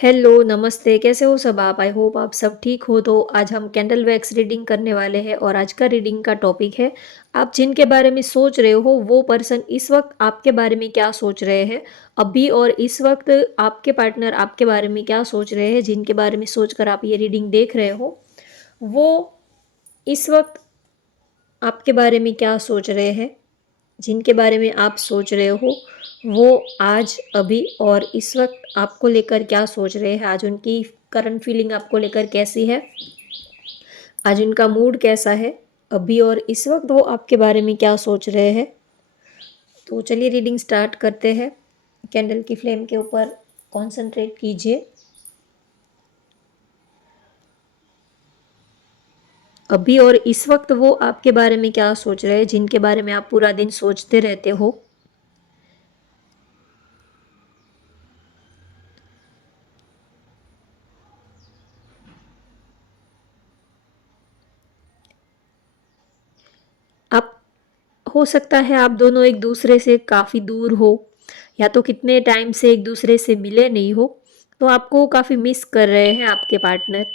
Hello, नमस्ते, कैसे हो सब आप? आई होप आप सब ठीक हो। तो आज हम कैंडल वैक्स रीडिंग करने वाले हैं और आज का रीडिंग का टॉपिक है, आप जिनके बारे में सोच रहे हो वो पर्सन इस वक्त आपके बारे में क्या सोच रहे हैं अभी, और इस वक्त आपके पार्टनर आपके बारे में क्या सोच रहे हैं, जिनके बारे में सोचकर आप ये रीडिंग देख रहे हो वो इस वक्त आपके बारे में क्या सोच रहे हैं। जिनके बारे में आप सोच रहे हो वो आज अभी और इस वक्त आपको लेकर क्या सोच रहे हैं, आज उनकी करंट फीलिंग आपको लेकर कैसी है, आज उनका मूड कैसा है अभी और इस वक्त वो आपके बारे में क्या सोच रहे हैं। तो चलिए रीडिंग स्टार्ट करते हैं। कैंडल की फ्लेम के ऊपर कॉन्सेंट्रेट कीजिए। अभी और इस वक्त वो आपके बारे में क्या सोच रहे हैं, जिनके बारे में आप पूरा दिन सोचते रहते हो। आप हो सकता है आप दोनों एक दूसरे से काफ़ी दूर हो, या तो कितने टाइम से एक दूसरे से मिले नहीं हो, तो आपको काफ़ी मिस कर रहे हैं आपके पार्टनर।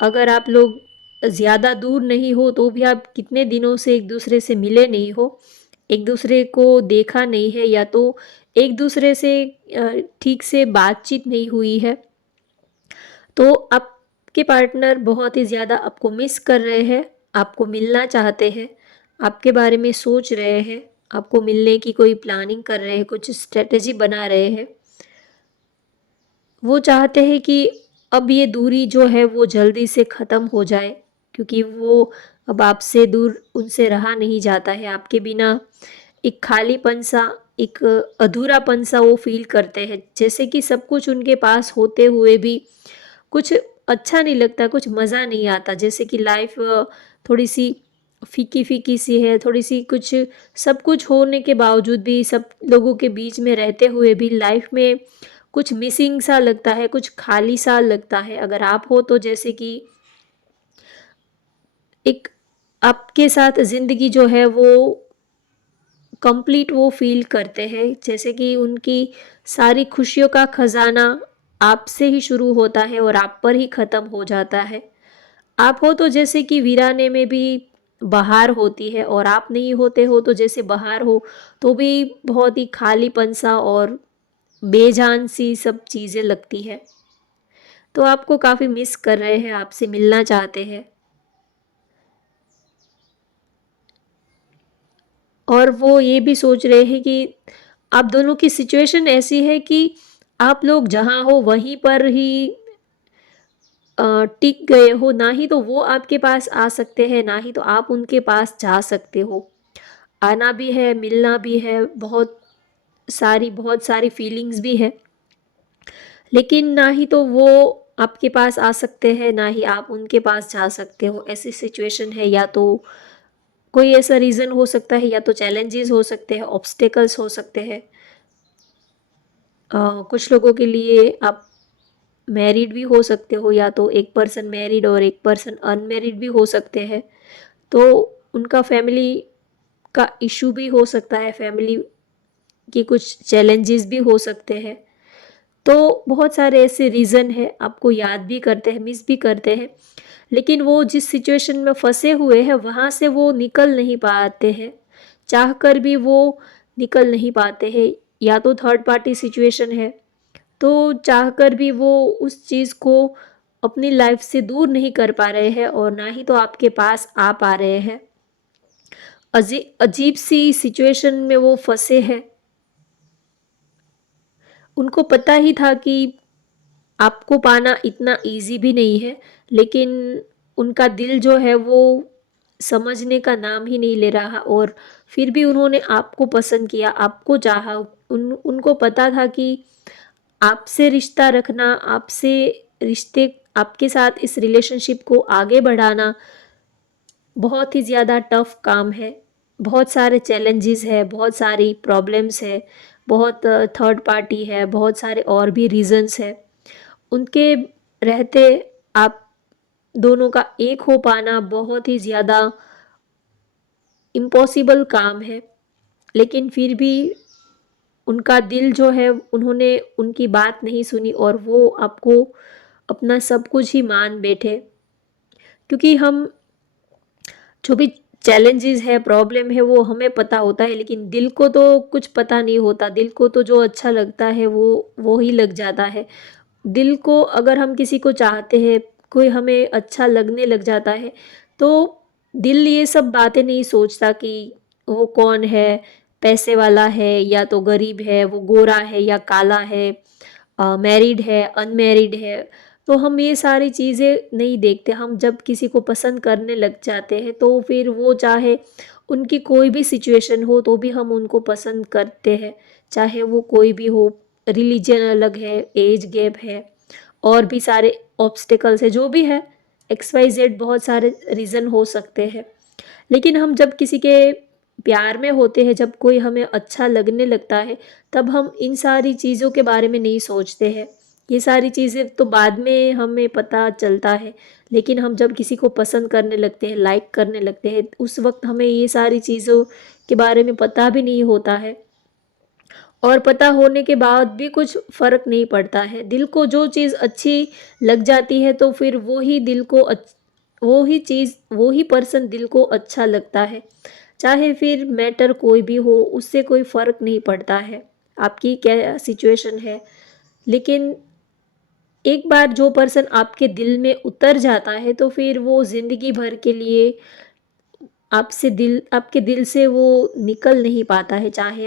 अगर आप लोग ज़्यादा दूर नहीं हो तो भी आप कितने दिनों से एक दूसरे से मिले नहीं हो, एक दूसरे को देखा नहीं है, या तो एक दूसरे से ठीक से बातचीत नहीं हुई है, तो आपके पार्टनर बहुत ही ज़्यादा आपको मिस कर रहे हैं, आपको मिलना चाहते हैं, आपके बारे में सोच रहे हैं, आपको मिलने की कोई प्लानिंग कर रहे हैं, कुछ स्ट्रेटजी बना रहे हैं। वो चाहते हैं कि अब ये दूरी जो है वो जल्दी से ख़त्म हो जाए, क्योंकि वो अब आपसे दूर उनसे रहा नहीं जाता है। आपके बिना एक खालीपन सा, एक अधूरापन सा वो फ़ील करते हैं, जैसे कि सब कुछ उनके पास होते हुए भी कुछ अच्छा नहीं लगता, कुछ मज़ा नहीं आता, जैसे कि लाइफ़ थोड़ी-सी फीकी-फीकी सी है, थोड़ी-सी कुछ, सब कुछ होने के बावजूद भी, सब लोगों के बीच में रहते हुए भी लाइफ़ में कुछ मिसिंग सा लगता है, कुछ खाली सा लगता है। अगर आप हो तो जैसे कि एक आपके साथ ज़िंदगी जो है वो कंप्लीट वो फ़ील करते हैं, जैसे कि उनकी सारी खुशियों का खज़ाना आपसे ही शुरू होता है और आप पर ही ख़त्म हो जाता है। आप हो तो जैसे कि वीराने में भी बहार होती है, और आप नहीं होते हो तो जैसे बहार हो तो भी बहुत ही खालीपन सा और बेजान सी सब चीज़ें लगती है। तो आपको काफ़ी मिस कर रहे हैं, आपसे मिलना चाहते हैं, और वो ये भी सोच रहे हैं कि आप दोनों की सिचुएशन ऐसी है कि आप लोग जहाँ हो वहीं पर ही टिक गए हो, ना ही तो वो आपके पास आ सकते हैं, ना ही तो आप उनके पास जा सकते हो। आना भी है, मिलना भी है, बहुत सारी फीलिंग्स भी है, लेकिन ना ही तो वो आपके पास आ सकते हैं, ना ही आप उनके पास जा सकते हो। ऐसी सिचुएशन है, या तो कोई ऐसा रीज़न हो सकता है, या तो चैलेंजेस हो सकते हैं, ऑब्स्टेकल्स हो सकते हैं। कुछ लोगों के लिए आप मैरिड भी हो सकते हो, या तो एक पर्सन मैरिड और एक पर्सन अनमैरिड भी हो सकते हैं। तो उनका फैमिली का इशू भी हो सकता है, फैमिली की कुछ चैलेंजेस भी हो सकते हैं। तो बहुत सारे ऐसे रीज़न हैं, आपको याद भी करते हैं, मिस भी करते हैं, लेकिन वो जिस सिचुएशन में फँसे हुए हैं वहाँ से वो निकल नहीं पाते हैं, चाहकर भी वो निकल नहीं पाते हैं। या तो थर्ड पार्टी सिचुएशन है, तो चाहकर भी वो उस चीज़ को अपनी लाइफ से दूर नहीं कर पा रहे हैं, और ना ही तो आपके पास आ पा रहे हैं। अजीब सी सिचुएशन में वो फँसे हैं। उनको पता ही था कि आपको पाना इतना ईज़ी भी नहीं है, लेकिन उनका दिल जो है वो समझने का नाम ही नहीं ले रहा, और फिर भी उन्होंने आपको पसंद किया, आपको चाहा। उनको पता था कि आपसे रिश्ता रखना, आपसे रिश्ते आपके साथ इस रिलेशनशिप को आगे बढ़ाना बहुत ही ज़्यादा टफ़ काम है। बहुत सारे चैलेंजेस है, बहुत सारी प्रॉब्लम्स है, बहुत थर्ड पार्टी है, बहुत सारे और भी रीज़न्स हैं। उनके रहते आप दोनों का एक हो पाना बहुत ही ज़्यादा इम्पॉसिबल काम है, लेकिन फिर भी उनका दिल जो है उन्होंने उनकी बात नहीं सुनी और वो आपको अपना सब कुछ ही मान बैठे। क्योंकि हम जो भी चैलेंजेस है, प्रॉब्लम है, वो हमें पता होता है, लेकिन दिल को तो कुछ पता नहीं होता। दिल को तो जो अच्छा लगता है वो ही लग जाता है। दिल को अगर हम किसी को चाहते हैं, कोई हमें अच्छा लगने लग जाता है, तो दिल ये सब बातें नहीं सोचता कि वो कौन है, पैसे वाला है या तो गरीब है, वो गोरा है या काला है, मैरिड है, अनमैरिड है। तो हम ये सारी चीज़ें नहीं देखते। हम जब किसी को पसंद करने लग जाते हैं तो फिर वो चाहे उनकी कोई भी सिचुएशन हो तो भी हम उनको पसंद करते हैं, चाहे वो कोई भी हो। रिलीजन अलग है, एज गैप है, और भी सारे ऑब्स्टिकल्स है, जो भी है, एक्स वाई जेड बहुत सारे रीज़न हो सकते हैं। लेकिन हम जब किसी के प्यार में होते हैं, जब कोई हमें अच्छा लगने लगता है, तब हम इन सारी चीज़ों के बारे में नहीं सोचते हैं। ये सारी चीज़ें तो बाद में हमें पता चलता है, लेकिन हम जब किसी को पसंद करने लगते हैं, लाइक करने लगते हैं, उस वक्त हमें ये सारी चीज़ों के बारे में पता भी नहीं होता है। और पता होने के बाद भी कुछ फ़र्क नहीं पड़ता है। दिल को जो चीज़ अच्छी लग जाती है तो फिर वो ही दिल को वो ही चीज़, वो ही पर्सन दिल को अच्छा लगता है। चाहे फिर मैटर कोई भी हो, उससे कोई फ़र्क नहीं पड़ता है आपकी क्या सिचुएशन है। लेकिन एक बार जो पर्सन आपके दिल में उतर जाता है तो फिर वो ज़िंदगी भर के लिए आपके दिल से वो निकल नहीं पाता है। चाहे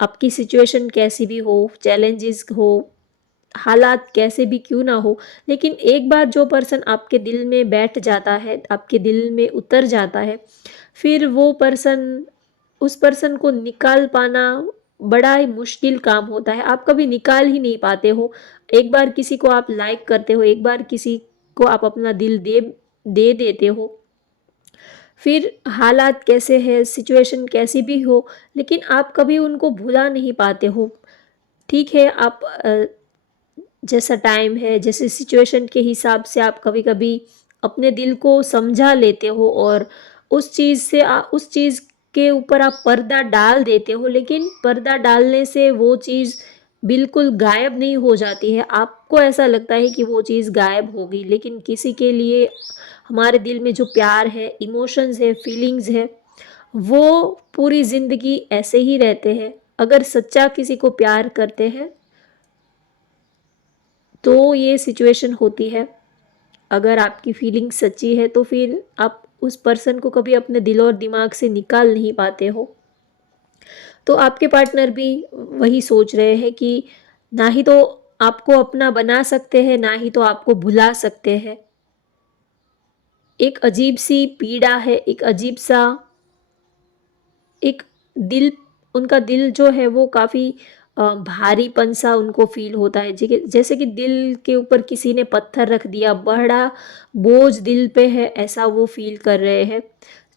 आपकी सिचुएशन कैसी भी हो, चैलेंजेस हो, हालात कैसे भी क्यों ना हो, लेकिन एक बार जो पर्सन आपके दिल में बैठ जाता है, आपके दिल में उतर जाता है, फिर वो पर्सन, उस पर्सन को निकाल पाना बड़ा ही मुश्किल काम होता है। आप कभी निकाल ही नहीं पाते हो। एक बार किसी को आप लाइक करते हो, एक बार किसी को आप अपना दिल दे देते हो, फिर हालात कैसे हैं, सिचुएशन कैसी भी हो, लेकिन आप कभी उनको भुला नहीं पाते हो। ठीक है, आप जैसा टाइम है, जैसे सिचुएशन के हिसाब से आप कभी-कभी अपने दिल को समझा लेते हो और उस चीज़ के ऊपर आप पर्दा डाल देते हो, लेकिन पर्दा डालने से वो चीज़ बिल्कुल गायब नहीं हो जाती है। आपको ऐसा लगता है कि वो चीज़ गायब हो गई, लेकिन किसी के लिए हमारे दिल में जो प्यार है, इमोशंस है, फीलिंग्स है, वो पूरी ज़िंदगी ऐसे ही रहते हैं। अगर सच्चा किसी को प्यार करते हैं तो ये सिचुएशन होती है। अगर आपकी फीलिंग सच्ची है तो फिर आप उस पर्सन को कभी अपने दिल और दिमाग से निकाल नहीं पाते हो। तो आपके पार्टनर भी वही सोच रहे हैं कि ना ही तो आपको अपना बना सकते हैं, ना ही तो आपको भुला सकते हैं। एक अजीब-सी पीड़ा है, एक अजीब-सा एक दिल, उनका दिल जो है वो काफ़ी भारीपन सा उनको फ़ील होता है। जैसे कि दिल के ऊपर किसी ने पत्थर रख दिया, बड़ा बोझ दिल पे है, ऐसा वो फ़ील कर रहे हैं।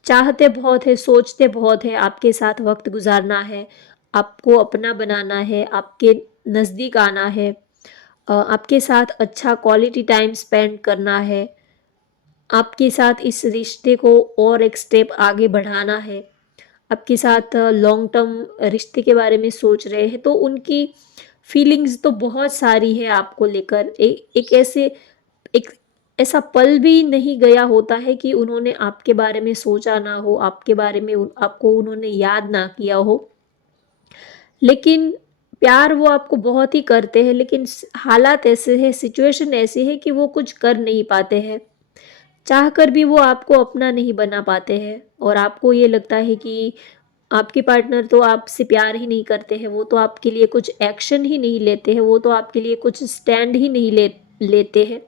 चाहते बहुत हैं, सोचते बहुत हैं, आपके साथ वक़्त गुज़ारना है, आपको अपना बनाना है, आपके नज़दीक आना है, आपके साथ अच्छा क्वालिटी टाइम स्पेंड करना है, आपके साथ इस रिश्ते को और एक स्टेप आगे बढ़ाना है। आपके साथ लॉन्ग टर्म रिश्ते के बारे में सोच रहे हैं, तो उनकी फीलिंग्स तो बहुत सारी है आपको लेकर। एक ऐसा पल भी नहीं गया होता है कि उन्होंने आपके बारे में सोचा ना हो, आपके बारे में आपको उन्होंने याद ना किया हो। लेकिन प्यार वो आपको बहुत ही करते हैं, लेकिन हालात ऐसे हैं, सिचुएशन ऐसी है कि वो कुछ कर नहीं पाते हैं। चाहकर भी वो आपको अपना नहीं बना पाते हैं और आपको ये लगता है कि आपके पार्टनर तो आपसे प्यार ही नहीं करते हैं, वो तो आपके लिए कुछ एक्शन ही नहीं लेते हैं, वो तो आपके लिए कुछ स्टैंड ही नहीं लेते हैं।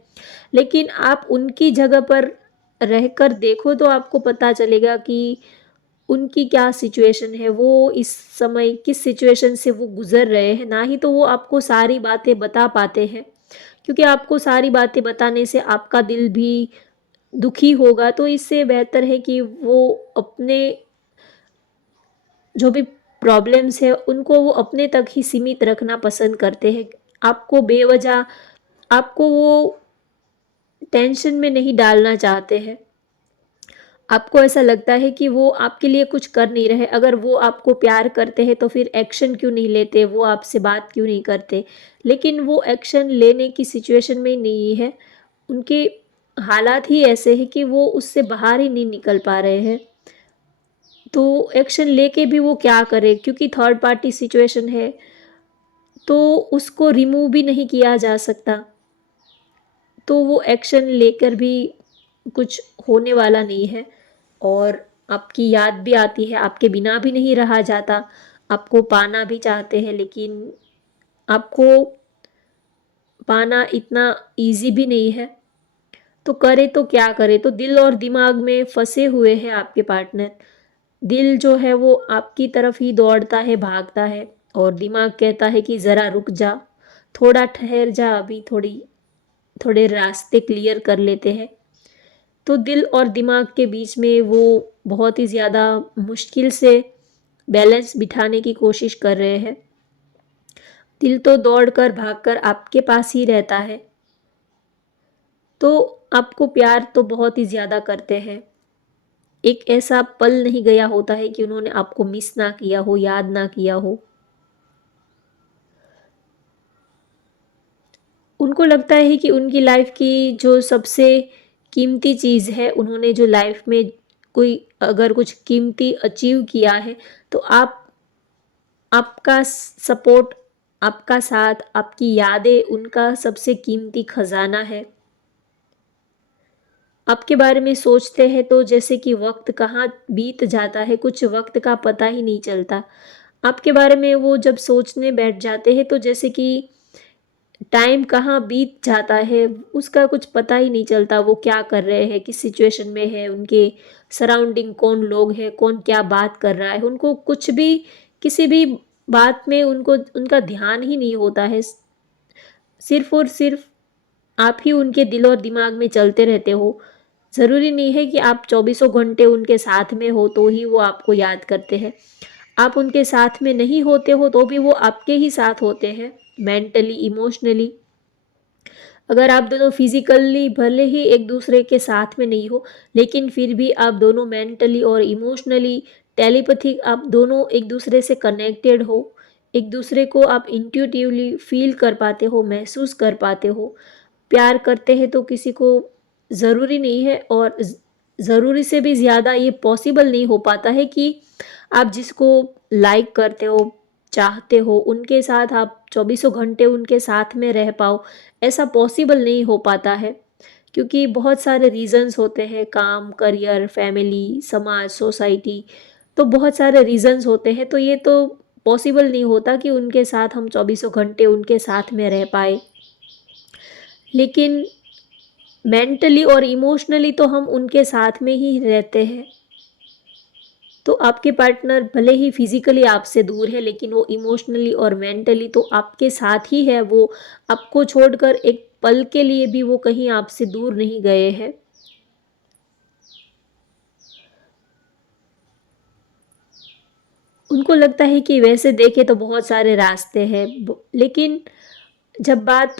लेकिन आप उनकी जगह पर रहकर देखो तो आपको पता चलेगा कि उनकी क्या सिचुएशन है, वो इस समय किस सिचुएशन से वो गुज़र रहे हैं। ना ही तो वो आपको सारी बातें बता पाते हैं, क्योंकि आपको सारी बातें बताने से आपका दिल भी दुखी होगा। तो इससे बेहतर है कि वो अपने जो भी प्रॉब्लम्स है उनको वो अपने तक ही सीमित रखना पसंद करते हैं। आपको बेवजह, आपको वो टेंशन में नहीं डालना चाहते हैं। आपको ऐसा लगता है कि वो आपके लिए कुछ कर नहीं रहे। अगर वो आपको प्यार करते हैं तो फिर एक्शन क्यों नहीं लेते, वो आपसे बात क्यों नहीं करते? लेकिन वो एक्शन लेने की सिचुएशन में नहीं है। उनके हालात ही ऐसे हैं कि वो उससे बाहर ही नहीं निकल पा रहे हैं। तो एक्शन लेके भी वो क्या करें, क्योंकि थर्ड पार्टी सिचुएशन है, तो उसको रिमूव भी नहीं किया जा सकता। तो वो एक्शन लेकर भी कुछ होने वाला नहीं है, और आपकी याद भी आती है, आपके बिना भी नहीं रहा जाता। आपको पाना भी चाहते हैं, लेकिन आपको पाना इतना ईज़ी भी नहीं है। तो करें तो क्या करें? तो दिल और दिमाग में फँसे हुए हैं आपके पार्टनर। दिल जो है वो आपकी तरफ ही दौड़ता है, भागता है, और दिमाग कहता है कि ज़रा रुक जा, थोड़ा ठहर जा, अभी थोड़े रास्ते क्लियर कर लेते हैं। तो दिल और दिमाग के बीच में वो बहुत ही ज़्यादा मुश्किल से बैलेंस बिठाने की कोशिश कर रहे हैं। दिल तो दौड़कर भागकर आपके पास ही रहता है, तो आपको प्यार तो बहुत ही ज़्यादा करते हैं। एक ऐसा पल नहीं गया होता है कि उन्होंने आपको मिस ना किया हो, याद ना किया हो। उनको लगता है कि उनकी लाइफ की जो सबसे कीमती चीज़ है, उन्होंने जो लाइफ में कोई अगर कुछ कीमती अचीव किया है, तो आपका सपोर्ट, आपका साथ, आपकी यादें उनका सबसे कीमती खजाना है। आपके बारे में सोचते हैं तो जैसे कि वक्त कहाँ बीत जाता है, कुछ वक्त का पता ही नहीं चलता। आपके बारे में वो जब सोचने बैठ जाते हैं तो जैसे कि टाइम कहाँ बीत जाता है, उसका कुछ पता ही नहीं चलता। वो क्या कर रहे हैं, किस सिचुएशन में है, उनके सराउंडिंग कौन लोग हैं, कौन क्या बात कर रहा है, उनको कुछ भी, किसी भी बात में उनको उनका ध्यान ही नहीं होता है। सिर्फ और सिर्फ आप ही उनके दिल और दिमाग में चलते रहते हो। ज़रूरी नहीं है कि आप चौबीसों घंटे उनके साथ में हो तो ही वो आपको याद करते हैं। आप उनके साथ में नहीं होते हो तो भी वो आपके ही साथ होते हैं, मेंटली, इमोशनली। अगर आप दोनों फिजिकली भले ही एक दूसरे के साथ में नहीं हो, लेकिन फिर भी आप दोनों मेंटली और इमोशनली, टेलीपैथिक, आप दोनों एक दूसरे से कनेक्टेड हो। एक दूसरे को आप इंट्यूटिवली फील कर पाते हो, महसूस कर पाते हो। प्यार करते हैं तो किसी को ज़रूरी नहीं है, और ज़रूरी से भी ज़्यादा ये पॉसिबल नहीं हो पाता है कि आप जिसको लाइक करते हो, चाहते हो, उनके साथ आप चौबीसों घंटे उनके साथ में रह पाओ। ऐसा पॉसिबल नहीं हो पाता है, क्योंकि बहुत सारे रीज़न्स होते हैं, काम, करियर, फैमिली, समाज, सोसाइटी, तो बहुत सारे रीज़न्स होते हैं। तो ये तो पॉसिबल नहीं होता कि उनके साथ हम चौबीसों घंटे उनके साथ में रह पाए। लेकिन मेंटली और इमोशनली तो हम उनके साथ में ही रहते हैं। तो आपके पार्टनर भले ही फिजिकली आपसे दूर है, लेकिन वो इमोशनली और मेंटली तो आपके साथ ही है। वो आपको छोड़कर एक पल के लिए भी वो कहीं आपसे दूर नहीं गए हैं। उनको लगता है कि वैसे देखे तो बहुत सारे रास्ते हैं, लेकिन जब बात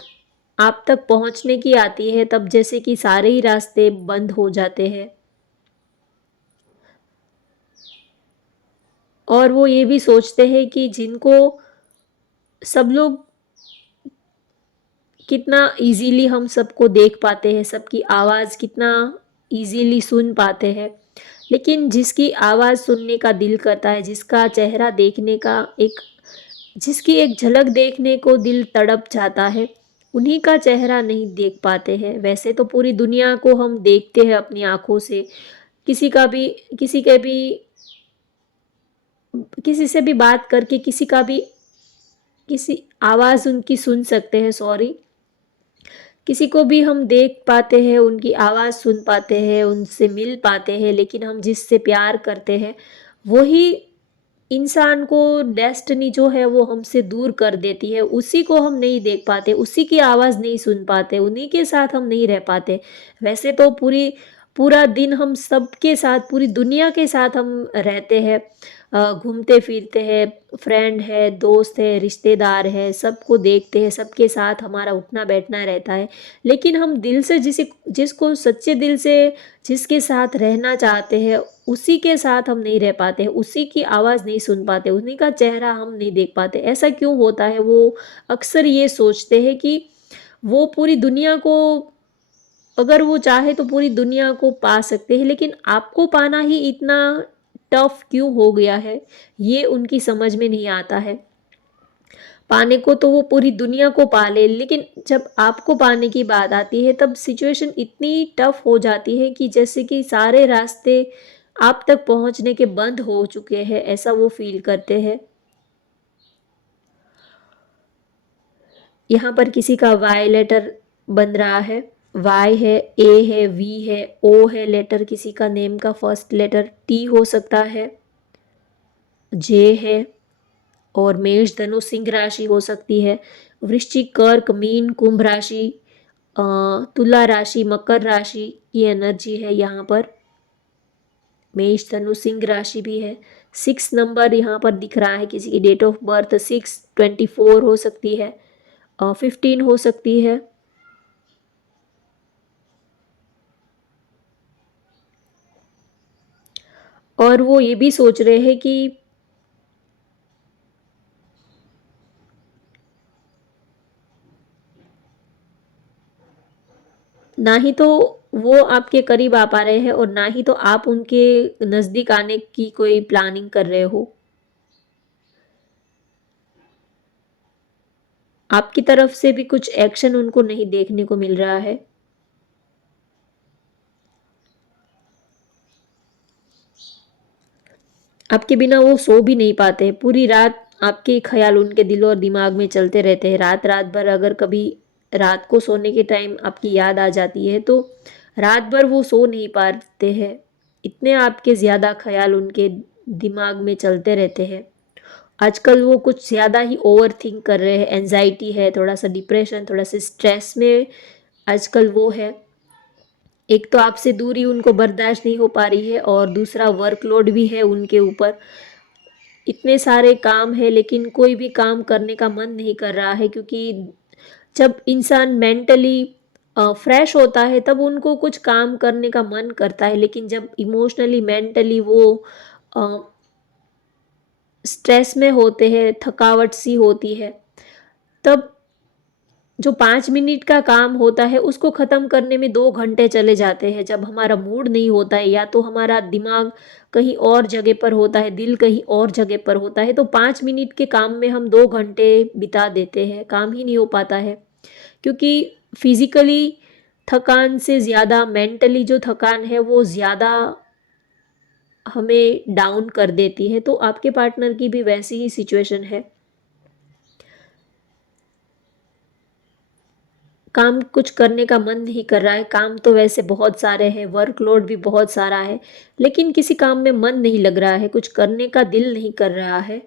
आप तक पहुंचने की आती है तब जैसे कि सारे ही रास्ते बंद हो जाते हैं। और वो ये भी सोचते हैं कि जिनको सब लोग, कितना इजीली हम सबको देख पाते हैं, सबकी आवाज़ कितना इजीली सुन पाते हैं, लेकिन जिसकी आवाज़ सुनने का दिल करता है, जिसका चेहरा देखने का एक, जिसकी एक झलक देखने को दिल तड़प जाता है, उन्हीं का चेहरा नहीं देख पाते हैं। वैसे तो पूरी दुनिया को हम देखते हैं अपनी आँखों से, किसी का भी, किसी के भी, किसी से भी बात करके किसी का भी, किसी आवाज़ उनकी सुन सकते हैं, सॉरी, किसी को भी हम देख पाते हैं, उनकी आवाज़ सुन पाते हैं, उनसे मिल पाते हैं, लेकिन हम जिससे प्यार करते हैं वही इंसान को डेस्टिनी जो है वो हमसे दूर कर देती है। उसी को हम नहीं देख पाते, उसी की आवाज़ नहीं सुन पाते, उन्हीं के साथ हम नहीं रह पाते। वैसे तो पूरा दिन हम सबके साथ, पूरी दुनिया के साथ हम रहते हैं, घूमते फिरते हैं, फ्रेंड है, दोस्त है, रिश्तेदार है, सबको देखते हैं, सबके साथ हमारा उठना बैठना रहता है। लेकिन हम दिल से जिसको सच्चे दिल से जिसके साथ रहना चाहते हैं, उसी के साथ हम नहीं रह पाते हैं, उसी की आवाज़ नहीं सुन पाते, उन्हीं का चेहरा हम नहीं देख पाते। ऐसा क्यों होता है? वो अक्सर ये सोचते हैं कि वो पूरी दुनिया को, अगर वो चाहे तो पूरी दुनिया को पा सकते हैं, लेकिन आपको पाना ही इतना टफ क्यों हो गया है, ये उनकी समझ में नहीं आता है। पाने को तो वो पूरी दुनिया को पा ले, लेकिन जब आपको पाने की बात आती है तब सिचुएशन इतनी टफ हो जाती है कि जैसे कि सारे रास्ते आप तक पहुंचने के बंद हो चुके हैं, ऐसा वो फील करते हैं। यहाँ पर किसी का वाई लेटर बन रहा है, वाई है, ए है, वी है, ओ है लेटर, किसी का नेम का फर्स्ट लेटर, टी हो सकता है, जे है, और मेष धनु सिंह राशि हो सकती है, वृश्चिक कर्क मीन कुंभ राशि, तुला राशि, मकर राशि की एनर्जी है यहाँ पर। मेष धनु सिंह राशि भी है। 6 नंबर यहाँ पर दिख रहा है, किसी की डेट ऑफ बर्थ 6/24 हो सकती है, 15 हो सकती है। और वो ये भी सोच रहे हैं कि ना ही तो वो आपके करीब आ पा रहे हैं और ना ही तो आप उनके नज़दीक आने की कोई प्लानिंग कर रहे हो। आपकी तरफ से भी कुछ एक्शन उनको नहीं देखने को मिल रहा है। आपके बिना वो सो भी नहीं पाते, पूरी रात आपके ख्याल उनके दिल और दिमाग में चलते रहते हैं। रात रात भर अगर कभी रात को सोने के टाइम आपकी याद आ जाती है तो रात भर वो सो नहीं पाते हैं, इतने आपके ज़्यादा ख्याल उनके दिमाग में चलते रहते हैं। आजकल वो कुछ ज़्यादा ही ओवर थिंक कर रहे हैं, एनजाइटी है, थोड़ा सा डिप्रेशन, थोड़ा सा स्ट्रेस में आजकल वो है। एक तो आपसे दूरी उनको बर्दाश्त नहीं हो पा रही है और दूसरा वर्कलोड भी है उनके ऊपर। इतने सारे काम है लेकिन कोई भी काम करने का मन नहीं कर रहा है, क्योंकि जब इंसान मेंटली फ्रेश होता है तब उनको कुछ काम करने का मन करता है, लेकिन जब इमोशनली मेंटली वो स्ट्रेस में होते हैं, थकावट सी होती है, तब जो 5 मिनट का काम होता है उसको ख़त्म करने में 2 घंटे चले जाते हैं। जब हमारा मूड नहीं होता है या तो हमारा दिमाग कहीं और जगह पर होता है, दिल कहीं और जगह पर होता है, तो 5 मिनट के काम में हम 2 घंटे बिता देते हैं, काम ही नहीं हो पाता है। क्योंकि फिजिकली थकान से ज़्यादा मेंटली जो थकान है वो ज़्यादा हमें डाउन कर देती है। तो आपके पार्टनर की भी वैसी ही सिचुएशन है। काम कुछ करने का मन नहीं कर रहा है, काम तो वैसे बहुत सारे हैं, वर्कलोड भी बहुत सारा है, लेकिन किसी काम में मन नहीं लग रहा है, कुछ करने का दिल नहीं कर रहा है।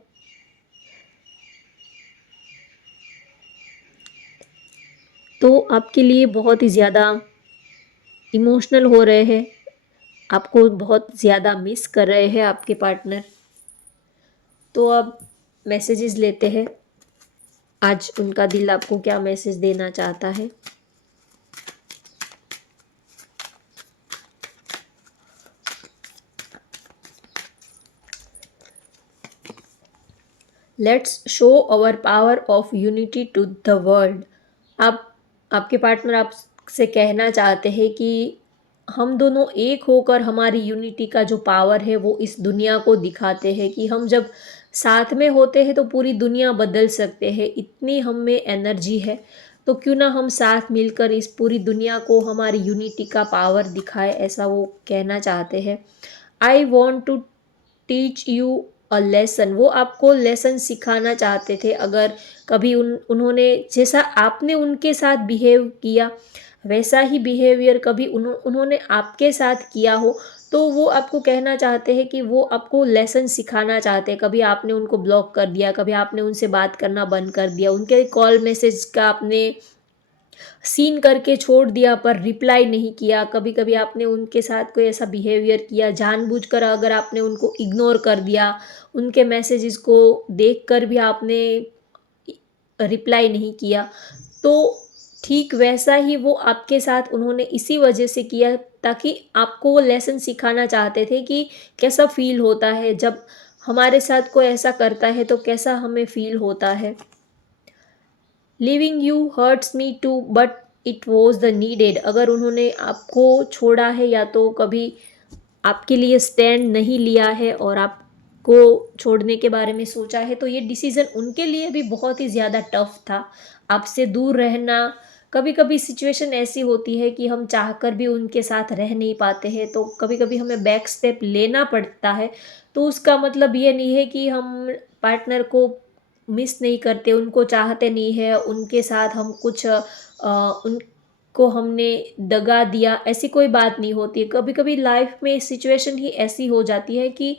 तो आपके लिए बहुत ही ज़्यादा इमोशनल हो रहे हैं, आपको बहुत ज़्यादा मिस कर रहे हैं आपके पार्टनर। तो अब मैसेजेस लेते हैं, आज उनका दिल आपको क्या मैसेज देना चाहता है। Let's show our power of unity to the world. आप आपके पार्टनर आपसे कहना चाहते हैं कि हम दोनों एक होकर हमारी यूनिटी का जो पावर है वो इस दुनिया को दिखाते हैं कि हम जब साथ में होते हैं तो पूरी दुनिया बदल सकते हैं, इतनी हम में एनर्जी है। तो क्यों ना हम साथ मिलकर इस पूरी दुनिया को हमारी यूनिटी का पावर दिखाए, ऐसा वो कहना चाहते हैं। I want to teach you a lesson, वो आपको लेसन सिखाना चाहते थे। अगर कभी उन्होंने जैसा आपने उनके साथ बिहेव किया वैसा ही बिहेवियर कभी उन्होंने आपके साथ किया हो, तो वो आपको कहना चाहते हैं कि वो आपको लेसन सिखाना चाहते हैं। कभी आपने उनको ब्लॉक कर दिया, कभी आपने उनसे बात करना बंद कर दिया, उनके कॉल मैसेज का आपने सीन करके छोड़ दिया पर रिप्लाई नहीं किया, कभी-कभी आपने उनके साथ कोई ऐसा बिहेवियर किया, जानबूझकर अगर आपने उनको इग्नोर कर दिया, उनके मैसेजेस को देखकर भी आपने रिप्लाई नहीं किया, तो ठीक वैसा ही वो आपके साथ उन्होंने इसी वजह से किया ताकि आपको वो लेसन सिखाना चाहते थे कि कैसा फ़ील होता है जब हमारे साथ कोई ऐसा करता है तो कैसा हमें फ़ील होता है। Leaving you hurts me too but it was the needed. अगर उन्होंने आपको छोड़ा है या तो कभी आपके लिए स्टैंड नहीं लिया है और आपको छोड़ने के बारे में सोचा है, तो ये डिसीज़न उनके लिए भी बहुत ही ज़्यादा टफ़ था। आपसे दूर रहना, कभी-कभी सिचुएशन ऐसी होती है कि हम चाहकर भी उनके साथ रह नहीं पाते हैं, तो कभी-कभी हमें बैक स्टेप लेना पड़ता है। तो उसका मतलब ये नहीं है कि हम पार्टनर को मिस नहीं करते, उनको चाहते नहीं हैं, उनके साथ हम कुछ उनको हमने दगा दिया, ऐसी कोई बात नहीं होती है। कभी-कभी लाइफ़ में सिचुएशन ही ऐसी हो जाती है कि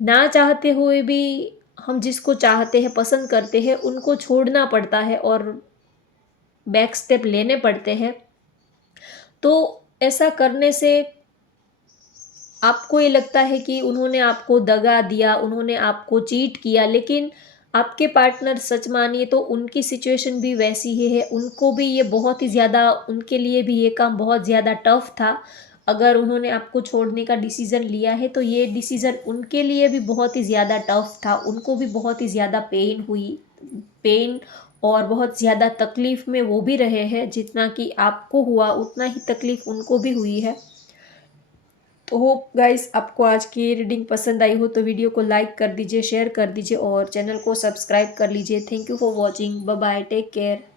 ना चाहते हुए भी हम जिसको चाहते हैं, पसंद करते हैं, उनको छोड़ना पड़ता है और बैक स्टेप लेने पड़ते हैं। तो ऐसा करने से आपको ये लगता है कि उन्होंने आपको दगा दिया, उन्होंने आपको चीट किया, लेकिन आपके पार्टनर सच मानिए तो उनकी सिचुएशन भी वैसी ही है। उनको भी ये बहुत ही ज़्यादा उनके लिए भी ये काम बहुत ज़्यादा टफ़ था। अगर उन्होंने आपको छोड़ने का डिसीज़न लिया है, तो ये डिसीज़न उनके लिए भी बहुत ही ज़्यादा टफ़ था। उनको भी बहुत ही ज़्यादा पेन और बहुत ज़्यादा तकलीफ़ में वो भी रहे हैं। जितना कि आपको हुआ, उतना ही तकलीफ़ उनको भी हुई है। तो होप गाइस आपको आज की रीडिंग पसंद आई हो तो वीडियो को लाइक कर दीजिए, शेयर कर दीजिए और चैनल को सब्सक्राइब कर लीजिए। Thank you for watching. Bye bye, take care.